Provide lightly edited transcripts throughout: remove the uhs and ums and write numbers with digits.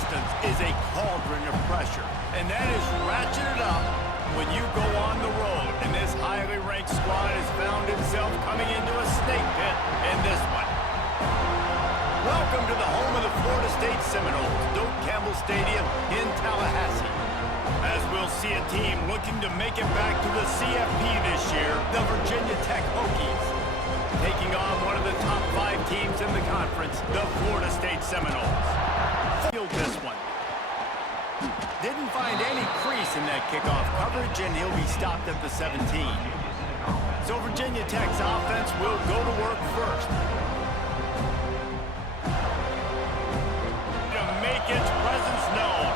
distance is a cauldron of pressure, and that is ratcheted up when you go on the road, and this highly ranked squad has found itself coming into a snake pit in this one. Welcome to the home of the Florida State Seminoles, Doak Campbell Stadium in Tallahassee. As we'll see a team looking to make it back to the CFP this year, the Virginia Tech Hokies, taking on one of the top 5 teams in the conference, the Florida State Seminoles. Field this one. Didn't find any crease in that kickoff coverage, and he'll be stopped at the 17. So Virginia Tech's offense will go to work first. To make its presence known.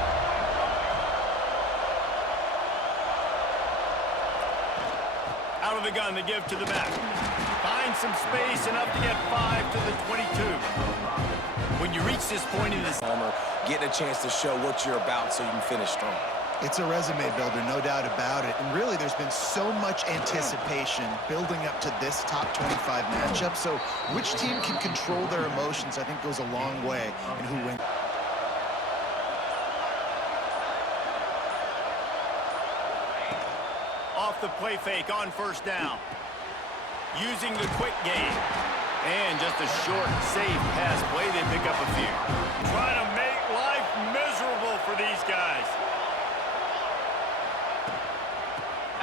Out of the gun to give to the back. Find some space, enough to get 5 to the 22. When you reach this point in this... Getting a chance to show what you're about so you can finish strong. It's a resume builder, no doubt about it. And really, there's been so much anticipation building up to this top 25 matchup. So which team can control their emotions, I think, goes a long way in who wins. Off the play fake on first down. Using the quick game. And just a short, safe pass play, they pick up a few. Trying to make life miserable for these guys.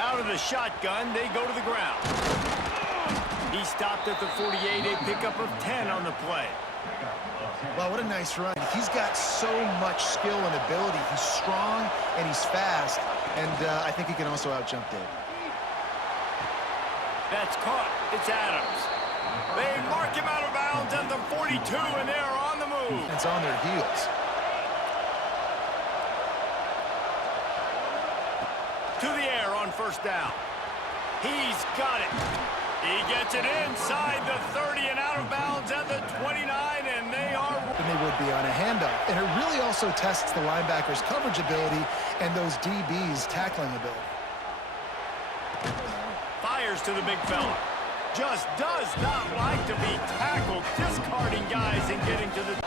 Out of the shotgun, they go to the ground. He stopped at the 48, a pickup of 10 on the play. Wow, what a nice run. He's got so much skill and ability. He's strong and he's fast. And I think he can also out-jump Dave. That's caught. It's Adams. They mark him out of bounds at the 42, and they are on the move. It's on their heels. To the air on first down. He's got it. He gets it inside the 30 and out of bounds at the 29, and they are... And they would be on a handoff. And it really also tests the linebackers' coverage ability and those DBs' tackling ability. Fires to the big fella. Just does not like to be tackled, discarding guys and getting to the...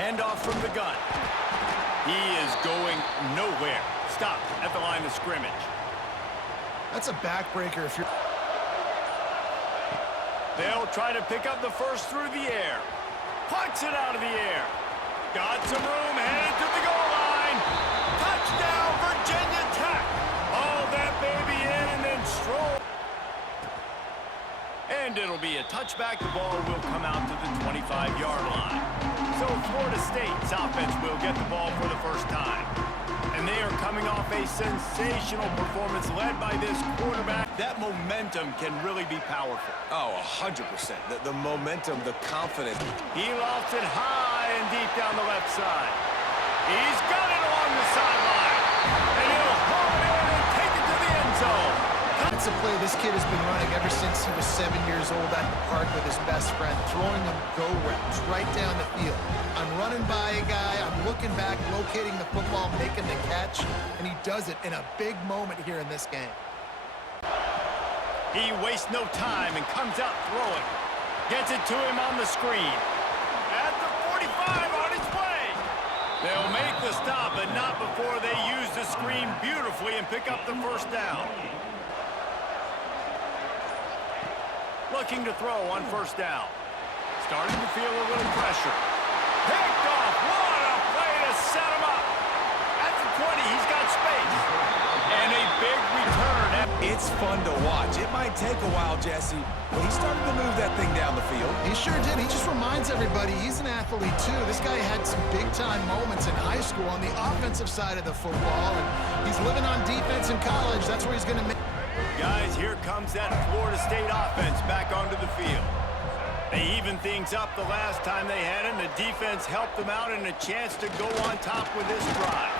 Handoff from the gun. He is going nowhere. Stopped at the line of scrimmage. That's a backbreaker if you're... They'll try to pick up the first through the air. Puts it out of the air. Got some room, headed to the goal line. Touchdown, Virginia Tech. Oh, that baby in and then stroll. And it'll be a touchback. The ball will come out to the 25-yard line. So Florida State's offense will get the ball for the first time. And they are coming off a sensational performance led by this quarterback. That momentum can really be powerful. Oh, 100%. The momentum, the confidence. He lofts it high and deep down the left side. He's got it along the sideline. And he'll haul it in and take it to the end zone. That's a play this kid has been running ever since he was 7 years old at the park with his best friend, throwing them go routes right down the field. I'm running by a guy, I'm looking back, locating the football, making the catch, and he does it in a big moment here in this game. He wastes no time and comes out throwing. Gets it to him on the screen. At the 45 on his way. They'll make the stop, but not before they use the screen beautifully and pick up the first down. Looking to throw on first down. Starting to feel a little pressure. Picked off. What a play to set him up. At the 20, he's got space. And a big return. It's fun to watch. It might take a while, Jesse, but he started to move that thing down the field. He sure did. He just reminds everybody he's an athlete, too. This guy had some big-time moments in high school on the offensive side of the football, and he's living on defense in college. That's where he's going to make... Guys, here comes that Florida State offense back onto the field. They evened things up the last time they had him. The defense helped them out and a chance to go on top with this drive.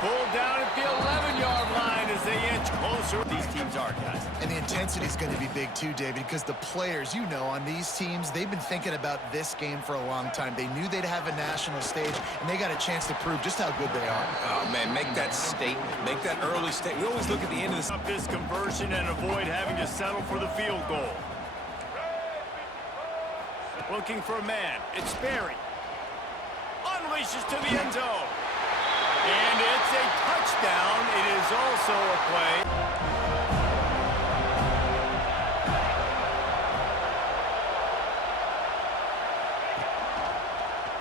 Pulled down at the 11-yard line as they inch closer. These teams are, guys. And the intensity is going to be big too, David, because the players, you know, on these teams, they've been thinking about this game for a long time. They knew they'd have a national stage, and they got a chance to prove just how good they are. Oh, man, make that statement. Make that early statement. We always look at the end of this. Up this conversion and avoid having to settle for the field goal. Looking for a man. It's Sperry. Unleashes to the end zone. And it's a touchdown. It is also a play.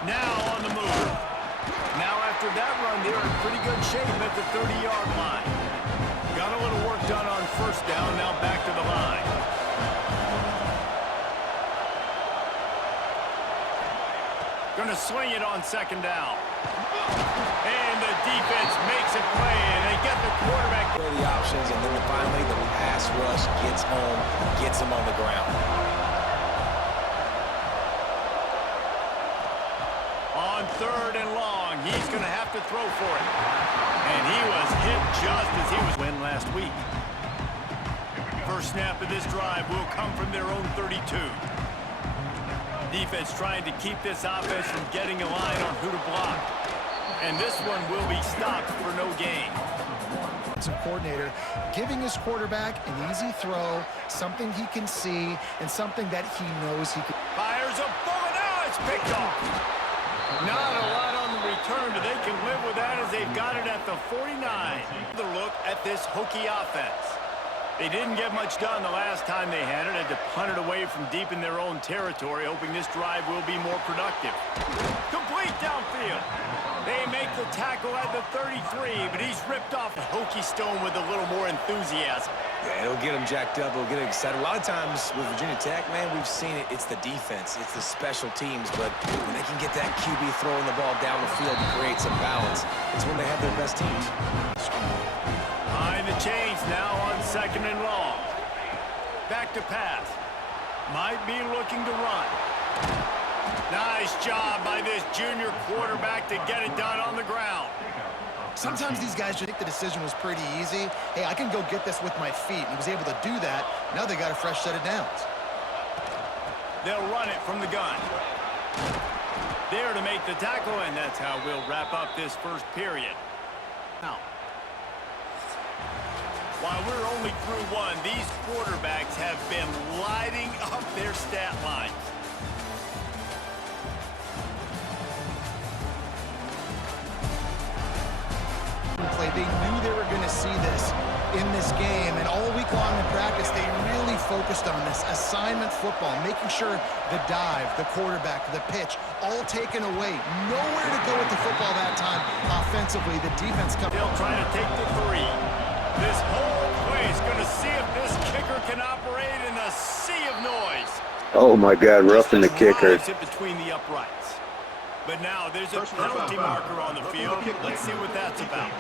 Now on the move. Now after that run, they're in pretty good shape at the 30-yard line. Got a little work done on first down. Now back to the line. Gonna swing it on second down. And the defense makes a play, and they get the quarterback. The options, and then finally the pass rush gets home, gets him on the ground. On third and long, he's gonna have to throw for it. And he was hit just as he was win last week. First snap of this drive will come from their own 32. Defense trying to keep this offense from getting a line on who to block. And this one will be stopped for no gain. Defensive coordinator giving his quarterback an easy throw, something he can see, and something that he knows he can. Fires a bullet. Now it's picked off. Not a lot on the return, but they can live with that as they've got it at the 49. The look at this hokey offense. They didn't get much done the last time they had it. Had to punt it away from deep in their own territory, hoping this drive will be more productive. Complete downfield. They make the tackle at the 33, but he's ripped off a hokey stone with a little more enthusiasm. Yeah, it'll get them jacked up. It'll get them excited. A lot of times with Virginia Tech, man, we've seen it. It's the defense. It's the special teams. But when they can get that QB throwing the ball down the field and create some balance, it's when they have their best teams. Behind the chains now on second and long. Back to pass. Might be looking to run. Nice job by this junior quarterback to get it done on the ground. Sometimes these guys just think the decision was pretty easy. Hey, I can go get this with my feet. He was able to do that. Now they got a fresh set of downs. They'll run it from the gun. There to make the tackle, and that's how we'll wrap up this first period. Now, while we're only through one, these quarterbacks have been lighting up their stat lines. They knew they were going to see this in this game, and all week long in practice, they really focused on this assignment football, making sure the dive, the quarterback, the pitch, all taken away. Nowhere to go with the football that time offensively. The defense comes. They'll try to take the three. This whole play is going to see if this kicker can operate in a sea of noise. Oh my God, roughing the kicker. It between the uprights. But now there's a penalty marker on the field. Let's see what that's about.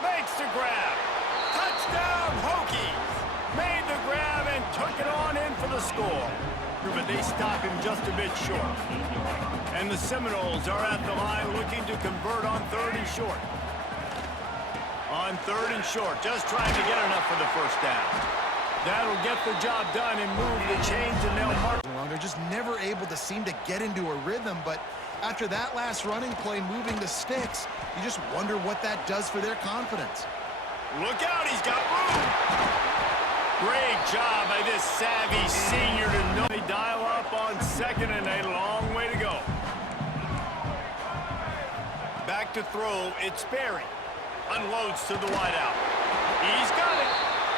Makes the grab. Touchdown Hokies. Made the grab and took it on in for the score. But they stop him just a bit short. And the Seminoles are at the line looking to convert on third and short. On third and short, just trying to get enough for the first down. That'll get the job done and move the chains, and they'll mark. They're just never able to seem to get into a rhythm, but after that last running play moving the sticks, you just wonder what that does for their confidence. Look out, he's got room. Great job by this savvy senior to know. They dial up on second and a long way to go. Back to throw, it's Sperry. Unloads to the wideout. He's got it.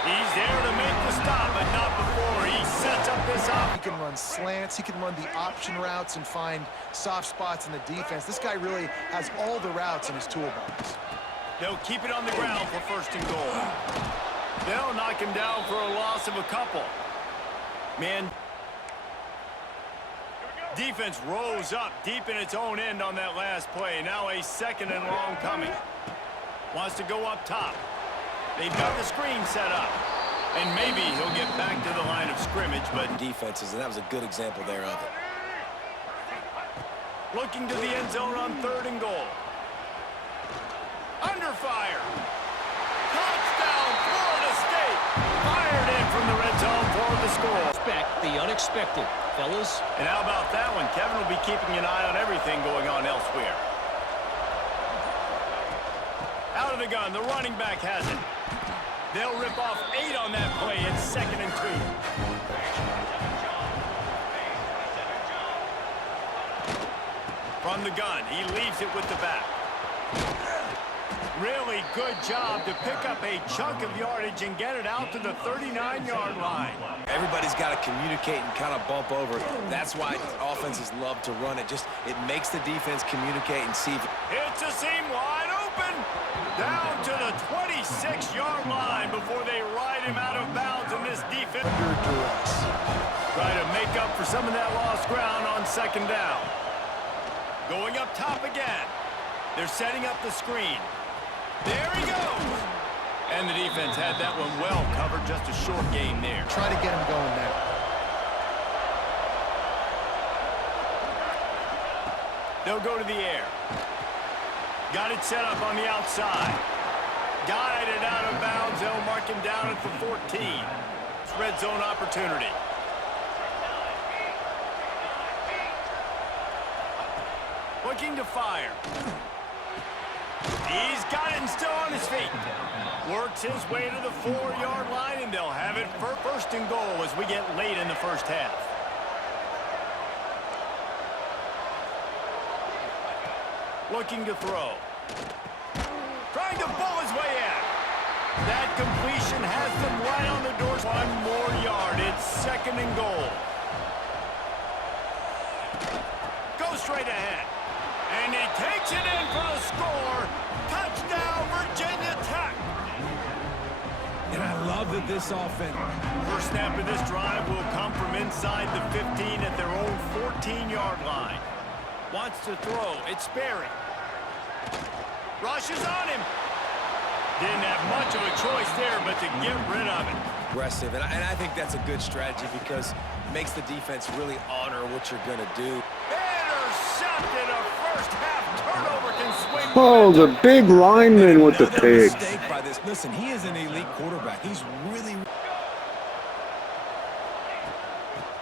He's there to make the stop, but not before he sets up this up. He can run slants. He can run the option routes and find soft spots in the defense. This guy really has all the routes in his toolbox. They'll keep it on the ground for first and goal. They'll knock him down for a loss of a couple. Man. Defense rose up deep in its own end on that last play. Now a second and long coming. Wants to go up top. They've got the screen set up. And maybe he'll get back to the line of scrimmage, but Defenses, and that was a good example there of it. looking to the end zone on third and goal. Under fire. Touchdown, Florida State. Fired in from the red zone for the score. Expect the unexpected, fellas. And how about that one? Kevin will be keeping an eye on everything going on elsewhere. Out of the gun, the running back has it. They'll rip off 8 on that play. It's 2nd and 2. From the gun, he leaves it with the back. Really good job to pick up a chunk of yardage and get it out to the 39-yard line. Everybody's got to communicate and kind of bump over. That's why offenses love to run it. It makes the defense communicate and see. It's a seam wide open. Down to the 26-yard line before they ride him out of bounds in this defense. Under duress. Try to make up for some of that lost ground on 2nd down. Going up top again. They're setting up the screen. There he goes. And the defense had that one well covered. Just a short gain there. Try to get him going there. They'll go to the air. Got it set up on the outside. Guided out of bounds. They'll mark him down at the 14. It's red zone opportunity. Looking to fire. He's got it and still on his feet. Works his way to the 4-yard line, and they'll have it for 1st and goal as we get late in the first half. Looking to throw. Trying to bowl his way out. That completion has them right on the doorstep. 1 more yard. It's 2nd and goal. Go straight ahead. And he takes it in for the score. Touchdown, Virginia Tech. And I love that this offense. First snap of this drive will come from inside the 15 at their own 14-yard line. Wants to throw. It's Sperry. Rushes on him. Didn't have much of a choice there, but to get rid of it. Aggressive, and I think that's a good strategy because it makes the defense really honor what you're going to do. Intercepted. A first-half turnover can swing. Oh, the big lineman with the Another pig. mistake by this. Listen, he is an elite quarterback. He's really.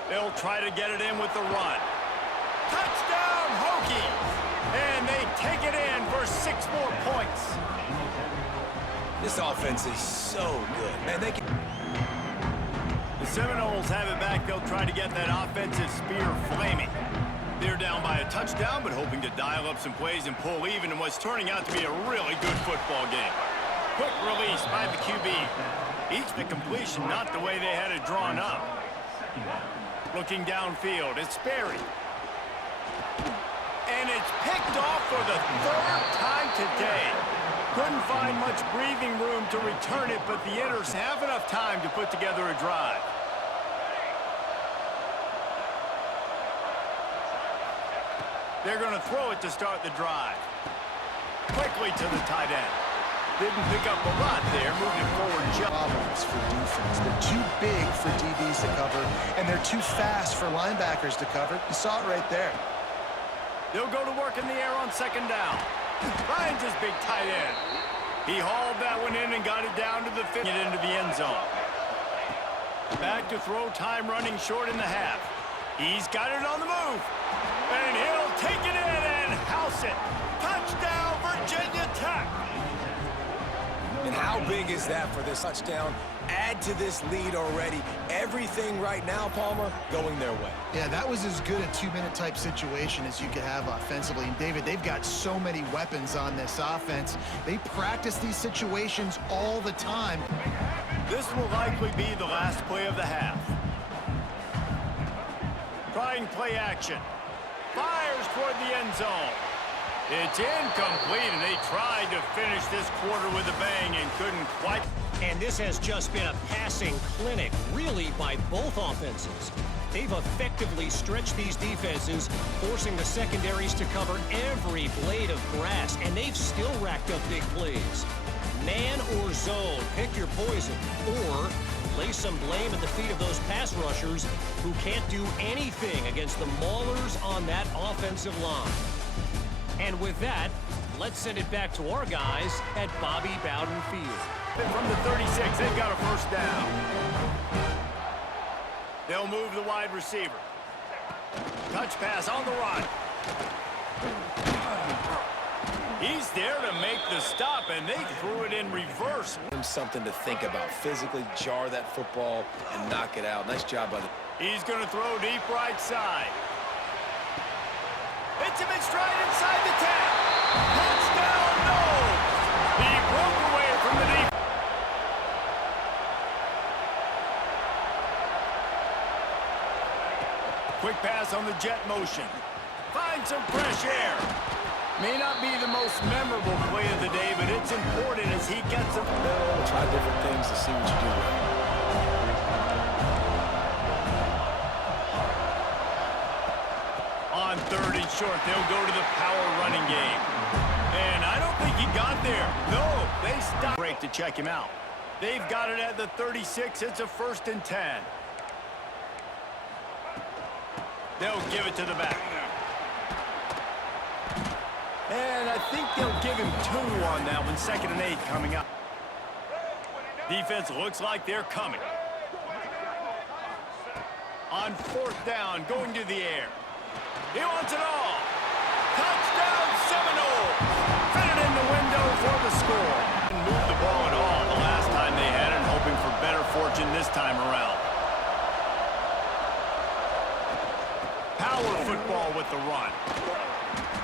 They'll try to get it in with the run. Touchdown, Hokies! And they take it in for 6 more points. This offense is so good, man. They can. The Seminoles have it back. They'll try to get that offensive spear flaming. They're down by a touchdown, but hoping to dial up some plays and pull even in what's turning out to be a really good football game. Quick release by the QB. Each the completion, not the way they had it drawn up. Looking downfield, it's Sperry. And it's picked off for the 3rd time today. Couldn't find much breathing room to return it, but the Inners have enough time to put together a drive. They're going to throw it to start the drive. Quickly to the tight end. Didn't pick up a lot there, moving it forward. Problems for defense. They're too big for DBs to cover, and they're too fast for linebackers to cover. You saw it right there. They'll go to work in the air on 2nd down. Finds his big tight end. He hauled that one in and got it down to the 50. Get into the end zone. Back to throw, time running short in the half. He's got it on the move. And he'll take it in and house it. Touchdown, Virginia Tech. And how big is that for this touchdown? Add to this lead already. Everything right now, Palmer, going their way. Yeah, that was as good a 2-minute type situation as you could have offensively. And David, they've got so many weapons on this offense. They practice these situations all the time. This will likely be the last play of the half. Trying play action. Fires toward the end zone. It's incomplete, and they tried to finish this quarter with a bang and couldn't quite. And this has just been a passing clinic, really, by both offenses. They've effectively stretched these defenses, forcing the secondaries to cover every blade of grass, and they've still racked up big plays. Man or zone, pick your poison, or lay some blame at the feet of those pass rushers who can't do anything against the maulers on that offensive line. And with that, let's send it back to our guys at Bobby Bowden Field. From the 36, they've got a first down. They'll move the wide receiver. Touch pass on the run. He's there to make the stop, and they threw it in reverse. Something to think about. Physically jar that football and knock it out. Nice job by the... He's going to throw deep right side. Hits him in stride inside the 10. Touchdown, no! He broke away from the deep. Quick pass on the jet motion. Finds some fresh air. May not be the most memorable play of the day, but it's important as he gets them. We'll try different things to see what you do with it. On 3rd and short, they'll go to the power running game. And I don't think he got there. No, they stopped. Break to check him out. They've got it at the 36. It's a 1st and 10. They'll give it to the back. And I think they'll give him 2 on that one. 2nd and 8 coming up. Defense looks like they're coming. On 4th down, going to the air. He wants it all. Touchdown, Seminoles. Fit it in the window for the score. Didn't move the ball at all the last time they had it, hoping for better fortune this time around. Power football with the run.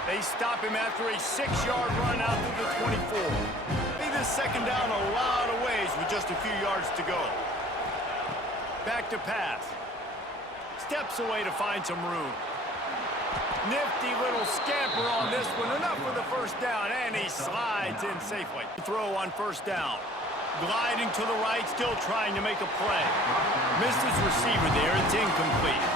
They stop him after a 6-yard run out to the 24. Leave this 2nd down a lot of ways with just a few yards to go. Back to pass. Steps away to find some room. Nifty little scamper on this one. Enough for the 1st down, and he slides in safely. Throw on 1st down. Gliding to the right, still trying to make a play. Missed his receiver there. It's incomplete.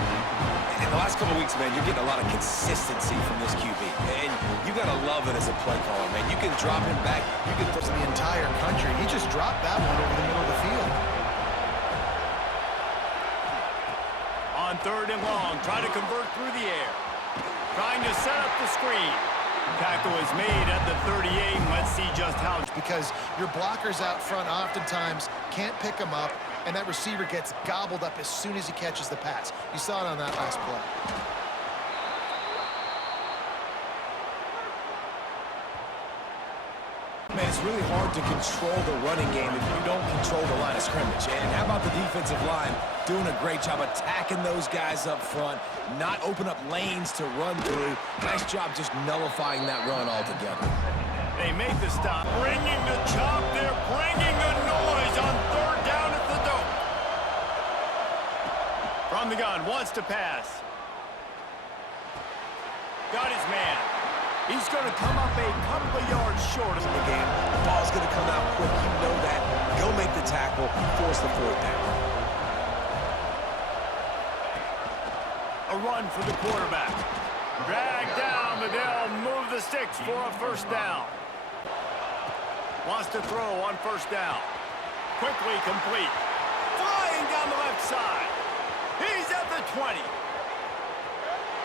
In the last couple of weeks, man, you're getting a lot of consistency from this QB. And you got to love it as a play caller, man. You can drop him back. You can To the entire country. He just dropped that one over the middle of the field. On 3rd and long, try to convert through the air. Trying to set up the screen. Tackle is made at the 38, and let's see just how. Because your blockers out front oftentimes can't pick him up, and that receiver gets gobbled up as soon as he catches the pass. You saw it on that last play. Man, it's really hard to control the running game if you don't control the line of scrimmage. And how about the defensive line doing a great job attacking those guys up front, not open up lanes to run through. Nice job just nullifying that run altogether. They make the stop. Bringing the chop. They're bringing the noise on 3rd down at the dope. From the gun, wants to pass. Got his man. He's going to come up a couple of yards short of the game. The ball's going to come out quick. You know that. Go make the tackle. Force the 4th down. A run for the quarterback. Dragged down, but they'll move the sticks for a 1st down. Wants to throw on 1st down. Quickly complete. Flying down the left side. He's at the 20.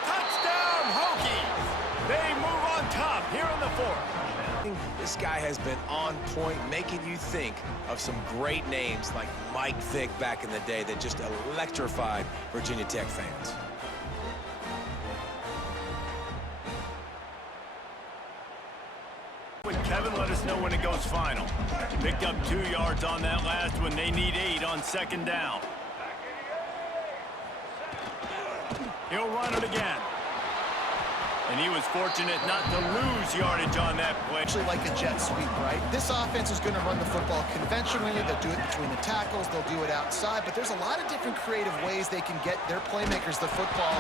Touchdown, Hokies. They move on top here in the 4th. This guy has been on point, making you think of some great names like Mike Vick back in the day that just electrified Virginia Tech fans. Kevin, let us know when it goes final. Picked up 2 yards on that last one. They need 8 on 2nd down. He'll run it again. And he was fortunate not to lose yardage on that play. Actually like a jet sweep, right? This offense is going to run the football conventionally. They'll do it between the tackles. They'll do it outside. But there's a lot of different creative ways they can get their playmakers the football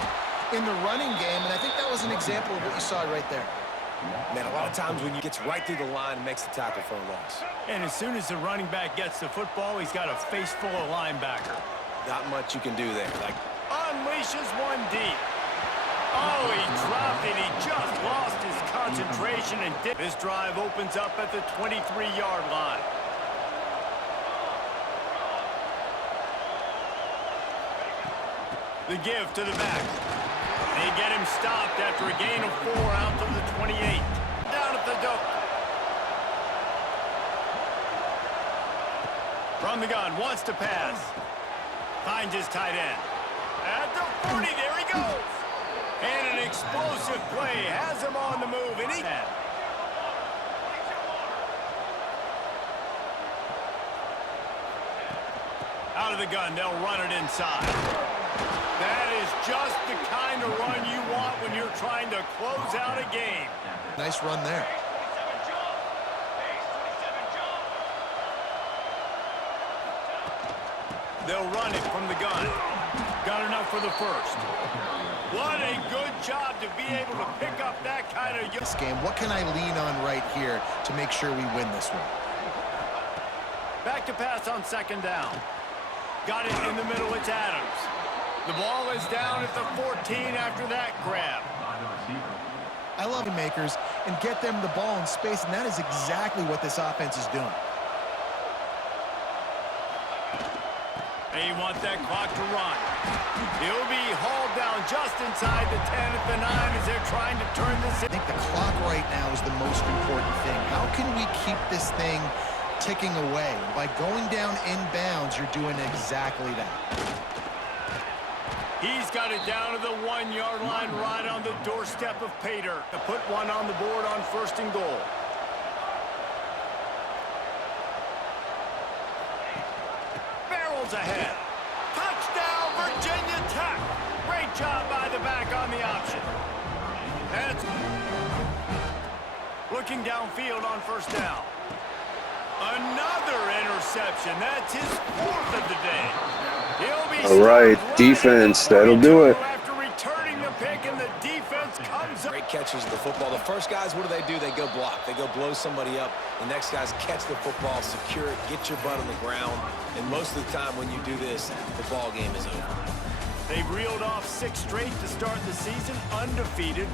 in the running game. And I think that was an example of what you saw right there. Man, a lot of times when you gets right through the line and makes the tackle for a loss. And as soon as the running back gets the football, he's got a face full of linebacker. Not much you can do there. Like unleashes one deep. Oh, he dropped it. He just lost his concentration and did. This drive opens up at the 23-yard line. The give to the back. They get him stopped after a gain of 4 out to the 28. Down at the dope. From the gun, wants to pass. Finds his tight end. At the 40, there he goes. And an explosive play has him on the move. And he out of the gun. They'll run it inside. That is just the kind of run you want when you're trying to close out a game. Nice run there. They'll run it from the gun. Got enough for the first. What a good job to be able to pick up that kind of... This game, what can I lean on right here to make sure we win this one? Back to pass on second down. Got it in the middle. It's Adams. The ball is down at the 14 after that grab. I love makers and get them the ball in space, and that is exactly what this offense is doing. They want that clock to run. He'll be hauled down just inside the 10 at the 9 as they're trying to turn this in. I think the clock right now is the most important thing. How can we keep this thing ticking away? By going down inbounds, you're doing exactly that. He's got it down to the 1-yard line right on the doorstep of Pater to put one on the board on 1st and goal. Barrels ahead. Touchdown, Virginia Tech. Great job by the back on the option. And it's looking downfield on 1st down. Another interception. That's his 4th of the day. All right, defense, that'll do it. After returning the pick, and the defense comes up. Great catches of the football. The first guys, what do? They go block. They go blow somebody up. The next guys catch the football, secure it, get your butt on the ground. And most of the time when you do this, the ball game is over. They've reeled off 6 straight to start the season, undefeated.